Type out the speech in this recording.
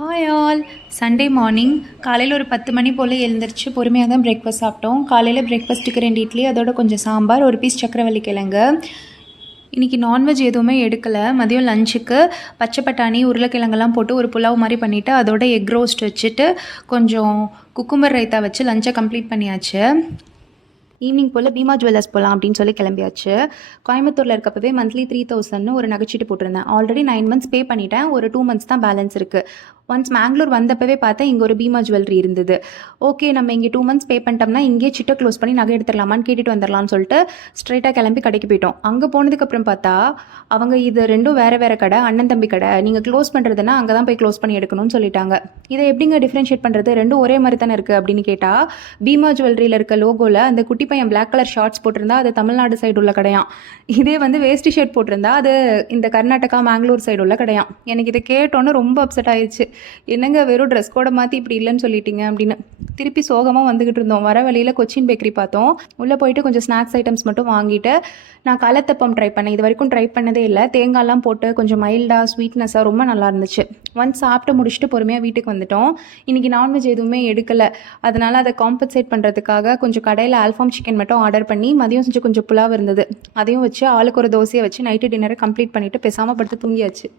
Hi all. Sunday morning காலையில் ஒரு 10 மணி போல் எழுந்திரிச்சு பொறுமையாக தான் பிரேக்ஃபாஸ்ட் சாப்பிட்டோம். காலையில் பிரேக்ஃபாஸ்ட்டுக்கு 2 இட்லி, அதோட கொஞ்சம் சாம்பார், ஒரு பீஸ் சக்கரவள்ளி கிழங்கு. இன்றைக்கி நான்வெஜ் எதுவுமே எடுக்கலை. மதியம் லஞ்சுக்கு பச்சை பட்டாணி உருளைக்கிழங்கெல்லாம் போட்டு ஒரு புலாவ் மாதிரி பண்ணிவிட்டு அதோட எக் ரோஸ்ட் வச்சுட்டு கொஞ்சம் குக்கும்பர் ரைத்தா வச்சு லஞ்சை கம்ப்ளீட் பண்ணியாச்சு. ஈவினிங் போல் பீமா ஜுவல்லர்ஸ் போகலாம் அப்படின்னு சொல்லி கிளம்பியாச்சு. கோயம்புத்தூரில் இருக்கப்பவே மந்த்லி 3000 ஒரு நகைச்சீட்டு போட்டிருந்தேன். ஆல்ரெடி 9 மந்த்ஸ் பே பண்ணிட்டேன். ஒரு 2 மந்த்ஸ் தான் பேலன்ஸ் இருக்குது. ஒன்ஸ் மேங்களூர் வந்தப்பவே பார்த்தேன் இங்கே ஒரு பீமா ஜுவல்லரி இருந்தது. ஓகே, நம்ம இங்கே 2 மந்த்ஸ் பே பண்ணிட்டோம்னா இங்கே சிட்டை க்ளோஸ் பண்ணி நகை எடுத்துடலாமான்னு கேட்டுட்டு வந்துடலாம்னு சொல்லிட்டு ஸ்ட்ரைட்டாக கிளம்பி கடைக்கு போயிட்டோம். அங்கே போனதுக்கப்புறம் பார்த்தா அவங்க இது ரெண்டும் வேறு கடை, அண்ணன் தம்பி கடை. நீங்கள் க்ளோஸ் பண்ணுறதுன்னா அங்கே தான் போய் க்ளோஸ் பண்ணி எடுக்கணும்னு சொல்லிட்டாங்க. இதை எப்படிங்க டிஃப்ரென்ஷியேட் பண்ணுறது, ரெண்டும் ஒரே மாதிரி தானே இருக்குது அப்படின்னு கேட்டால், பீமா ஜுவல்லரியில் இருக்க லோகோவில் அந்த குட்டி பையன் பிளாக் கலர் ஷார்ட்ஸ் போட்டிருந்தா அது தமிழ்நாடு சைடு உள்ள கடையாம். இதே வேஷ்டி ஷர்ட் போட்டிருந்தா அது இந்த கர்நாடகா மேங்களூர் சைடு உள்ள கடையாம். எனக்கு இதை கேட்டோன்னு ரொம்ப அப்செட் ஆயிடுச்சு. என்னங்க வெறும் ட்ரெஸ் கோடை மாற்றி இப்படி இல்லைன்னு சொல்லிட்டீங்க அப்படின்னு. திருப்பி சோகமாக வந்துக்கிட்டு இருந்தோம். வர வழியில் கொச்சின் பேக்கரி பார்த்தோம். உள்ளே போயிட்டு கொஞ்சம் ஸ்நாக்ஸ் ஐட்டம்ஸ் மட்டும் வாங்கிட்டு நான் கலத்தப்பம் ட்ரை பண்ணேன். இது வரைக்கும் ட்ரை பண்ணதே இல்லை. தேங்காய்லாம் போட்டு கொஞ்சம் மைல்டாக ஸ்வீட்னஸாக ரொம்ப நல்லா இருந்துச்சு. ஒன்ஸ் சாப்பிட்டு முடிச்சுட்டு பொறுமையாக வீட்டுக்கு வந்துட்டோம். இன்றைக்கி நான்வெஜ் எதுவுமே எடுக்கலை. அதனால் அதை காம்பன்சேட் பண்ணுறதுக்காக கொஞ்சம் கடையில் ஆல்ஃபார்ம் சிக்கன் மட்டும் ஆர்டர் பண்ணி மதியம் செஞ்சு கொஞ்சம் புலாவ் இருந்தது. அதையும் வச்சு ஆளுக்கு ஒரு தோசையை வச்சு நைட்டு டின்னரை கம்ப்ளீட் பண்ணிவிட்டு பேசாமல் படுத்து தூங்கியாச்சு.